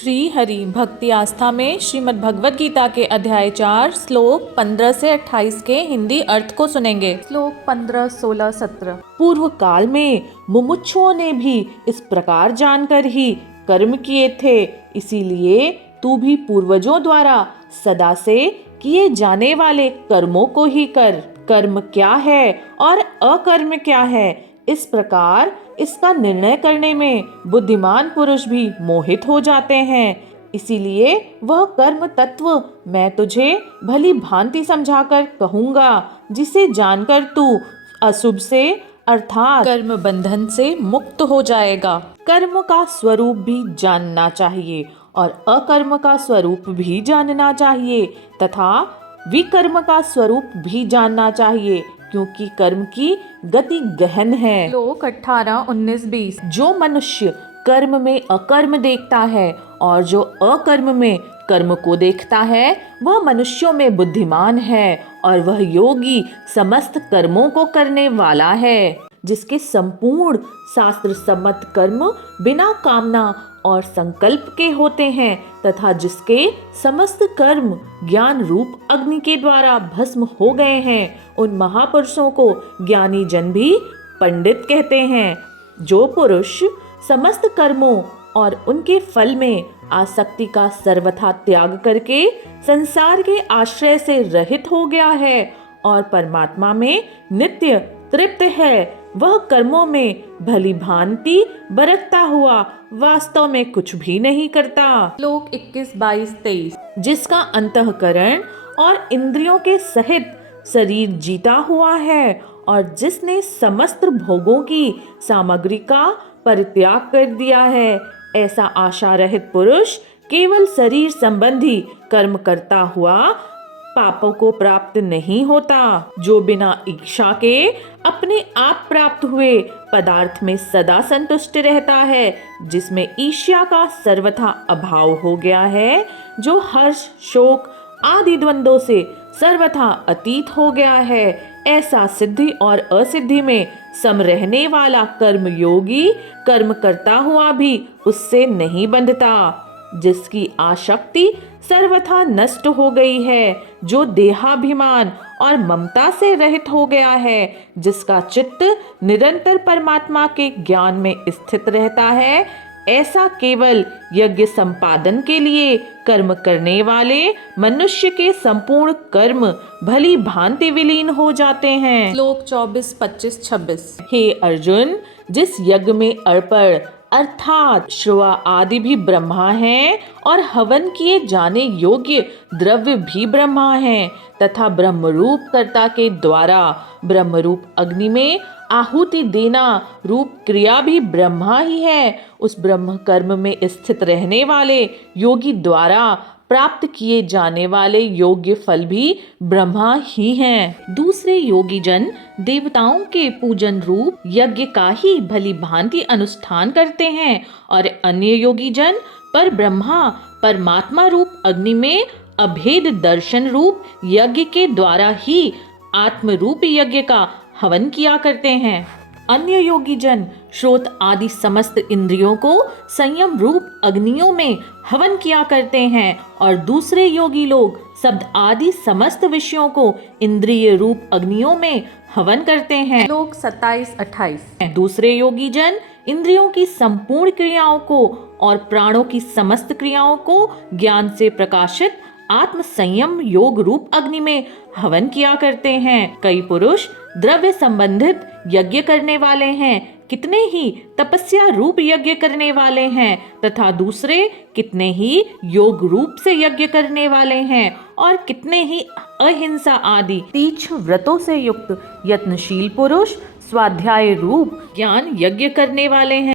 श्री हरि भक्ति आस्था में श्रीमद् भगवद गीता के अध्याय 4 श्लोक 15 से 28 के हिंदी अर्थ को सुनेंगे। श्लोक 15, 16, 17। पूर्व काल में मुमुक्षुओं ने भी इस प्रकार जानकर ही कर्म किए थे, इसीलिए तू भी पूर्वजों द्वारा सदा से किए जाने वाले कर्मों को ही कर। कर्म क्या है और अकर्म क्या है, इस प्रकार इसका निर्णय करने में बुद्धिमान पुरुष भी मोहित हो जाते हैं। इसीलिए वह कर्म तत्व मैं तुझे भली भांति समझाकर कहूँगा, जिसे जानकर तू अशुभ से अर्थात कर्म बंधन से मुक्त हो जाएगा। कर्म का स्वरूप भी जानना चाहिए और अकर्म का स्वरूप भी जानना चाहिए तथा विकर्म का स्वरूप भी जानना चाहिए, क्योंकि कर्म की गति गहन है। श्लोक 18, 19, 20। जो मनुष्य कर्म में अकर्म देखता है और जो अकर्म में कर्म को देखता है, वह मनुष्यों में बुद्धिमान है और वह योगी समस्त कर्मों को करने वाला है। जिसके संपूर्ण शास्त्र सम्मत कर्म बिना कामना और संकल्प के होते हैं तथा जिसके समस्त कर्म ज्ञान रूप अग्नि के द्वारा भस्म हो गए हैं, उन महापुरुषों को ज्ञानी जन भी पंडित कहते हैं। जो पुरुष समस्त कर्मों और उनके फल में आसक्ति का सर्वथा त्याग करके संसार के आश्रय से रहित हो गया है और परमात्मा में नित्य तृप्त है, वह कर्मों में भली भांति बरतता हुआ वास्तव में कुछ भी नहीं करता। श्लोक 21, 22, 23। जिसका अंतःकरण और इंद्रियों के सहित शरीर जीता हुआ है और जिसने समस्त भोगों की सामग्री का परित्याग कर दिया है, ऐसा आशा रहित पुरुष केवल शरीर संबंधी कर्म करता हुआ पापों को प्राप्त नहीं होता। जो बिना इच्छा के अपने आप प्राप्त हुए पदार्थ में सदा संतुष्ट रहता है, जिसमें ईर्ष्या का सर्वथा अभाव हो गया है, जो हर्ष शोक आदि द्वंद्वों से सर्वथा अतीत हो गया है, ऐसा सिद्धि और असिद्धि में सम रहने वाला कर्म योगी कर्म करता हुआ भी उससे नहीं बंधता। जिसकी आसक्ति सर्वथा नष्ट हो गई है, जो देहाभिमान और ममता से रहित हो गया है, जिसका चित्त निरंतर परमात्मा के ज्ञान में स्थित रहता है, ऐसा केवल यज्ञ संपादन के लिए कर्म करने वाले मनुष्य के संपूर्ण कर्म भली भांति विलीन हो जाते हैं। श्लोक 24, 25, 26। हे अर्जुन, जिस यज्ञ में अर्पण अर्थात श्रवा आदि भी ब्रह्मा हैं और हवन किए जाने योग्य द्रव्य भी ब्रह्मा हैं तथा ब्रह्मरूप कर्ता के द्वारा ब्रह्मरूप अग्नि में आहुति देना रूप क्रिया भी ब्रह्मा ही है, उस ब्रह्म कर्म में स्थित रहने वाले योगी द्वारा प्राप्त किए जाने वाले योग्य फल भी ब्रह्मा ही हैं। दूसरे योगी जन देवताओं के पूजन रूप यज्ञ का ही भली भांति अनुष्ठान करते हैं और अन्य योगी जन पर ब्रह्मा परमात्मा रूप अग्नि में अभेद दर्शन रूप यज्ञ के द्वारा ही आत्म रूप यज्ञ का हवन किया करते हैं। अन्य योगी जन श्रोत आदि समस्त इंद्रियों को संयम रूप अग्नियों में हवन किया करते हैं और दूसरे योगी लोग शब्द आदि समस्त विषयों को इंद्रिय रूप अग्नियों में हवन करते हैं। श्लोक 27, 28। दूसरे योगी जन इंद्रियों की संपूर्ण क्रियाओं को और प्राणों की समस्त क्रियाओं को ज्ञान से प्रकाशित आत्म संयम योग रूप अग्नि में हवन किया करते हैं। कई पुरुष द्रव्य संबंधित यज्ञ करने वाले हैं, कितने ही तपस्या रूप यज्ञ करने वाले हैं तथा दूसरे कितने ही योग रूप से यज्ञ करने वाले हैं और कितने ही अहिंसा आदि तीक्ष्ण व्रतों से युक्त यत्नशील पुरुष स्वाध्याय रूप ज्ञान यज्ञ करने वाले हैं।